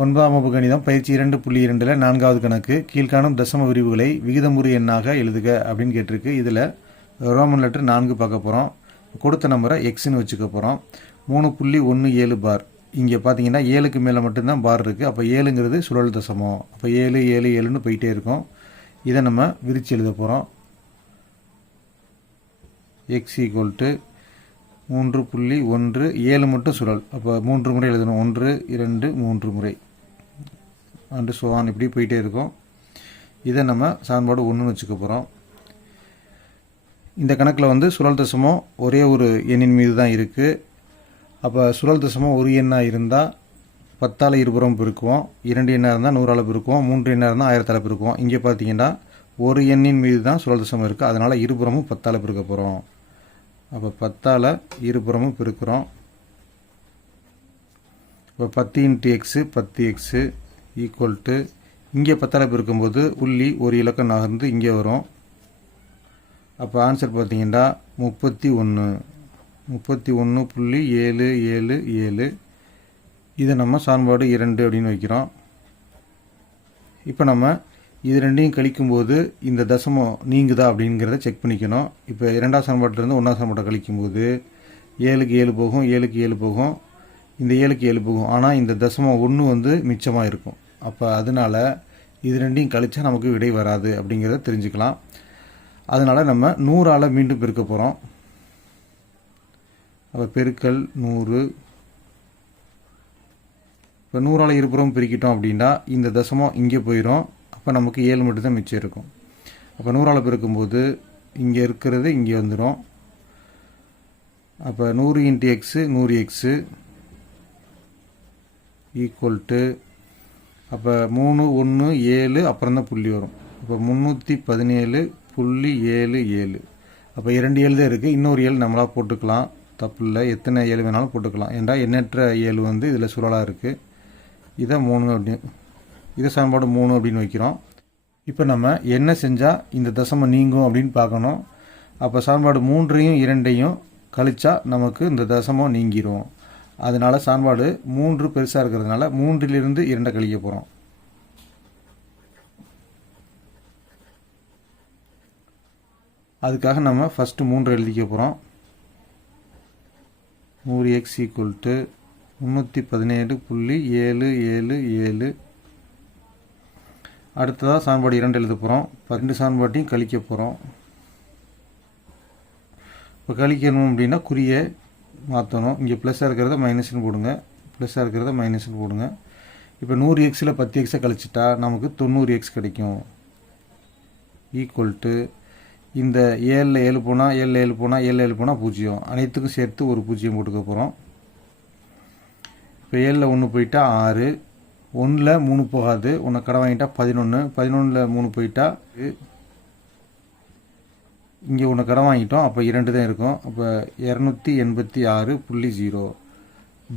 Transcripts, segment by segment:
ஒன்பதாம் வகுப்பு கணிதம் பயிற்சி 2.2 4வது கணக்கு கீழ்காணும் தசம விரிவுகளை விகிதமுறு எண்ணாக எழுதுக அப்படின்னு கேட்டிருக்கு. இதில் ரோமன் லெட்டர் 4 பார்க்க போகிறோம். கொடுத்த நம்பரை எக்ஸ்ன்னு வச்சுக்க போகிறோம். 3.17 பார். இங்கே பார்த்தீங்கன்னா 7க்கு மேலே மட்டும்தான் பார் இருக்குது. அப்போ 7ங்கிறது சுழல் தசமம். அப்போ 7 7 7ன்னு போயிட்டே இருக்கும். இதை நம்ம விரித்து எழுத போகிறோம். எக்ஸ் ஈக்குவல் டு 3.1 7 மட்டும் சுழல். அப்போ 3 முறை எழுதணும். 1 2 3 முறை அண்டு சோவான் இப்படி போயிட்டே இருக்கும். இதை நம்ம சமன்பாடு 1ன்னு வச்சுக்க போகிறோம். இந்த கணக்கில் சுழல் தசமம் ஒரே ஒரு எண்ணின் மீது தான் இருக்குது. அப்போ சுழல் தசமம் ஒரு எண்ணாக இருந்தால் 10ஆல் இருபுறம் பெருக்குவோம். 2 எண்ணாக இருந்தால் 100ஆல் பெருக்குவோம். 3 எண்ணாக இருந்தால் 1000ஆல் பெருக்குவோம். இங்கே பார்த்தீங்கன்னா ஒரு எண்ணின் மீது தான் சுழல் தசமம் இருக்குது. அதனால் இருபுறமும் 10ஆல் பெருக்க போகிறோம். அப்போ 10ஆல் இருபுறமும் பெருக்கிறோம். இப்போ 10 × x 10x ஈக்குவல் டு இங்கே 10ஆல் பெருக்கும்போது புள்ளி ஒரு இலக்கம் நகர்ந்து இங்கே வரும். அப்போ ஆன்சர் பார்த்தீங்கன்னா 31.777. இதை நம்ம சமன்பாடு 2 அப்படின்னு வைக்கிறோம். இப்போ நம்ம இது ரெண்டையும் கழிக்கும்போது இந்த தசமம் நீங்குதா அப்படிங்கிறத செக் பண்ணிக்கணும். இப்போ 2ஆம் சமன்பாட்டிலேருந்து 1ஆம் சமன்பாட்டை கழிக்கும்போது 7க்கு 7 போகும், 7க்கு 7 போகும், இந்த 7க்கு 7 போகும். ஆனால் இந்த தசமம் 1 மிச்சமாக இருக்கும். அப்போ அதனால் இது ரெண்டையும் கழிச்சா நமக்கு விடை வராது அப்படிங்கிறத தெரிஞ்சுக்கலாம். அதனால் நம்ம 100ஆல் மீண்டும் பெருக்க போகிறோம். அப்போ பெருக்கல் 100. இப்போ 100ஆல் இருபுறம் பெருக்கிட்டோம் அப்படின்னா இந்த தசமம் இங்கே போயிடும். அப்போ நமக்கு 7 மட்டும்தான் மிச்சம் இருக்கும். அப்போ 100ஆல் பெருக்கும்போது இங்கே இருக்கிறது இங்கே வந்துடும். அப்போ 100 × x 100x ஈக்குவல் டு அப்போ 3 1 7 அப்புறம் தான் புள்ளி வரும். அப்போ 317.77. அப்போ 2 7 தான் இருக்குது. இன்னொரு 7 நம்மளாக போட்டுக்கலாம், தப்பு இல்லை. எத்தனை 7 வேணாலும் போட்டுக்கலாம். ஏன்டா எண்ணற்ற 7 இதில் சுழலாக இருக்குது. இதை 3 அப்படின்னு இதை சமன்பாடு 3 அப்படின்னு வைக்கிறோம். இப்போ நம்ம என்ன செஞ்சால் இந்த தசமம் நீங்கும் அப்படின்னு பார்க்கணும். அப்போ சமன்பாடு 3ஐயும் 2ஐயும் கழிச்சா நமக்கு இந்த தசமம் நீங்கிரும். அதனால் சமன்பாடு 3 பெருசாக இருக்கிறதுனால 3லிருந்து 2 கழிக்க போகிறோம். அதுக்காக நம்ம ஃபஸ்ட்டு 3 எழுதிக்க போகிறோம். 100x equal to 317.777. அடுத்ததாக சமன்பாடு 2 எழுத போகிறோம். 2 சமன்பாட்டையும் கழிக்க போகிறோம். இப்போ கழிக்கணும் அப்படின்னா குறியை மாற்றணும். இங்கே ப்ளஸ்ஸாக இருக்கிறத மைனஸ்ன்னு போடுங்க, ப்ளஸ்ஸாக இருக்கிறத மைனஸ்ன்னு போடுங்க. இப்போ 100xல் 10x கழிச்சிட்டா நமக்கு 90x கிடைக்கும். ஈக்குவல் டு இந்த 7ல் 7 போனால் 7ல் 7 போனால் 7ல் 7 போனால் 0. அனைத்துக்கும் சேர்த்து ஒரு 0 போட்டுக்க போகிறோம். இப்போ 7ல் 1 போயிட்டா 6, 1ல் 3 போகாது, ஒன்று கடை வாங்கிட்டா 11, 11ல் 3 போயிட்டா இங்கே ஒன்று கடை வாங்கிட்டோம். அப்போ 2 தான் இருக்கும். அப்போ 286.0.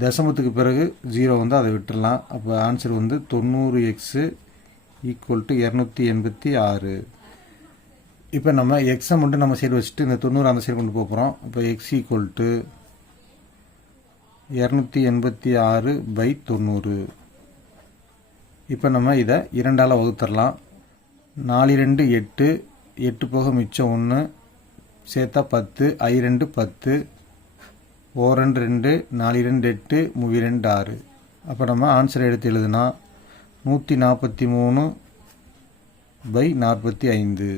தசமத்துக்கு பிறகு 0 அதை விட்டுடலாம். அப்போ ஆன்சர் 90x ஈக்குவல் டு 286. இப்போ நம்ம எக்ஸை மட்டும் நம்ம சைடு வச்சுட்டு இந்த 90 அந்த சைடு கொண்டு போகிறோம். இப்போ எக்ஸ் ஈக்குவல் டு 286/90. இப்போ நம்ம இதை 2ஆல் வகுத்துடலாம். 4 2 8, 8 போக மிச்சம் 1 சேர்த்தா 10, I2 10, O2 2, 4 2 8, 3 2 6. அப்போ நம்ம ஆன்சர் எடுத்து எழுதுனா 143/45.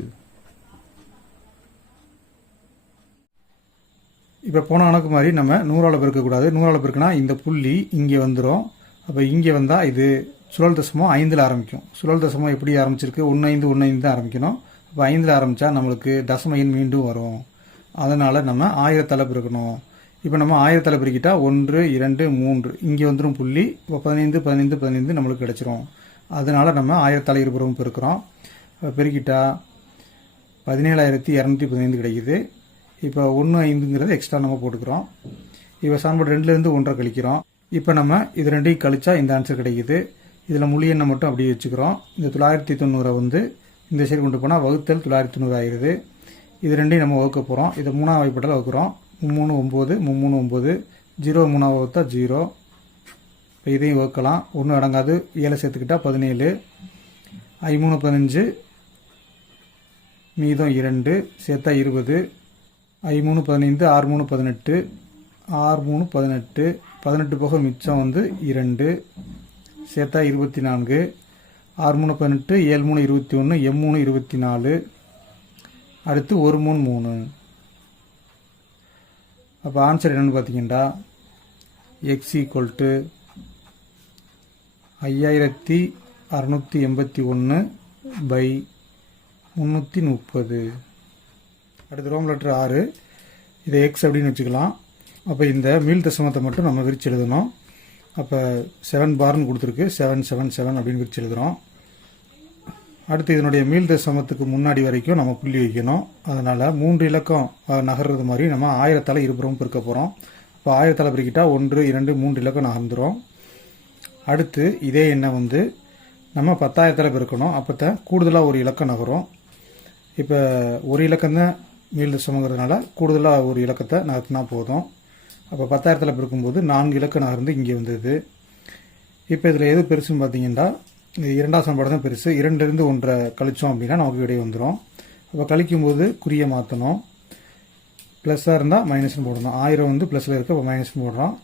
இப்போ போன கணக்கு மாதிரி நம்ம 100ஆல் பெருக்கக்கூடாது. 100ஆல் பெருக்கினா இந்த புள்ளி இங்கே வந்துடும். அப்போ இங்கே வந்தால் இது சுழல் தசமம் 5ல் ஆரம்பிக்கும். சுழல் தசமம் எப்படி ஆரம்பிச்சிருக்கு? 15 15 தான் ஆரம்பிக்கணும். அப்போ 5ல் ஆரம்பித்தா நம்மளுக்கு தசம எண் மீண்டும் வரும். அதனால் நம்ம 1000ஆல் பெருக்கணும். இப்போ நம்ம 1000ஆல் பெருக்கிட்டா 1 2 3 இங்கே வந்துடும் புள்ளி. இப்போ 15 15 15 நம்மளுக்கு கிடச்சிரும். அதனால் நம்ம 1000ஆல் இருபுறமும் பெருக்கிறோம். பெருக்கிட்டா 17,215 கிடைக்குது. இப்போ 1 5ங்கிறது எக்ஸ்ட்ரா நம்ம போட்டுக்கிறோம். இப்போ சமன்பாடு 2லேருந்து 1 கழிக்கிறோம். இப்போ நம்ம இது ரெண்டையும் கழிச்சா இந்த ஆன்சர் கிடைக்குது. இதில் முழு எண்ணை மட்டும் அப்படியே வச்சுக்கிறோம். இந்த 990 இந்த சைடு கொண்டு போனால் வகுத்தல் 990 ஆயிடுது. இது ரெண்டையும் நம்ம வகுக்க போகிறோம். இதை 3ஆம் வாய்ப்பாட்டில் வகுக்கிறோம். 3 9 3 9 0 3ஆம் வகுத்தா 0. இப்போ இதையும் வகுக்கலாம். ஒன்றும் அடங்காது, 7 சேர்த்துக்கிட்டால் 17, 3 15, மீதம் 2 சேர்த்தா 20, 3 15, 6 3 18, 18 போக மிச்சம் வந்து 2 சேர்த்தா 24, 6 3 18, 7 3 21, M 3 24, அடுத்து 1 3 3. அப்போ ஆன்சர் என்னென்னு பார்த்தீங்கன்னா எக்ஸ் ஈக்குவல் டு 5681 பை 330. அடுத்து ரோம் லெட்டர் 6, இதை எக்ஸ் அப்படின்னு வச்சுக்கலாம். அப்போ இந்த மீள் தசமத்தை மட்டும் நம்ம விரிச்சு எழுதணும். அப்போ 7 பார்னு கொடுத்துருக்கு, 777 அப்படின்னு விரிச்சு எழுதுகிறோம். அடுத்து இதனுடைய மீள் தசமத்துக்கு முன்னாடி வரைக்கும் நம்ம புள்ளி வைக்கணும். அதனால் 3 இலக்கம் நகர்றது மாதிரி நம்ம 1000ஆல் இருபுறமும் பெருக்க போகிறோம். இப்போ 1000ஆல் பெருக்கிட்டால் 1 2 3 இலக்கம் நகர்ந்துடும். அடுத்து இதே எண்ணை வந்து நம்ம 10,000ஆல் பெருக்கணும். அப்போ தான் கூடுதலாக ஒரு இலக்கம் நகரும். இப்போ ஒரு இலக்கம் தான் மீள் தசமங்கிறதுனால கூடுதலாக ஒரு இலக்கத்தை நகர்த்தினா போதும். அப்போ 10,000ஆல் பெருக்கும்போது 4 இலக்கம் நகர்ந்து இங்கே வந்தது. இப்போ இதில் எது பெருசுன்னு பார்த்தீங்கன்னா இது 2ஆம் சமன்பாடு தான் பெருசு. 2லிருந்து 1 கழிச்சோம் அப்படின்னா நமக்கு விடை வந்துடும். அப்போ கழிக்கும்போது குறியை மாற்றணும். ப்ளஸ்ஸாக இருந்தால் மைனஸ்னு போடணும். 1000 வந்து ப்ளஸில் இருக்குது, அப்போ மைனஸ்னு போடுறோம்.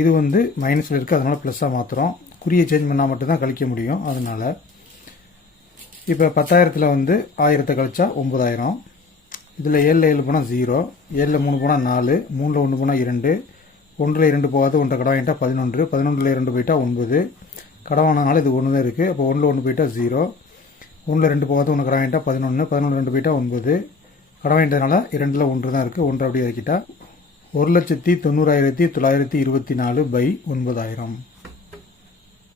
இது வந்து மைனஸில் இருக்குது, அதனால் ப்ளஸ்ஸாக மாற்றுறோம். குறியை சேஞ்ச் பண்ணால் மட்டும்தான் கழிக்க முடியும். அதனால் இப்போ 10,000ல் வந்து 1000 கழிச்சா 9000. இதில் 7 போனால் 0, 7 3 போனால் 4, 3 1 போனால் 2, 1 2 போகாது, 1 கடை வாங்கிட்டா 11, 11 2 போயிட்டா 9, கடவானனால இது 1 தான் இருக்குது. அப்போ 1 1 போயிட்டா 0, 1 2 போகாது, 1 கடை வாங்கிட்டா 11, 11 2 போயிட்டா 9, கடை வாங்கிட்டதுனால 2ல் 1 தான் இருக்குது, 1 அப்படியே இறக்கிட்டா 1,90,924 பை 9000.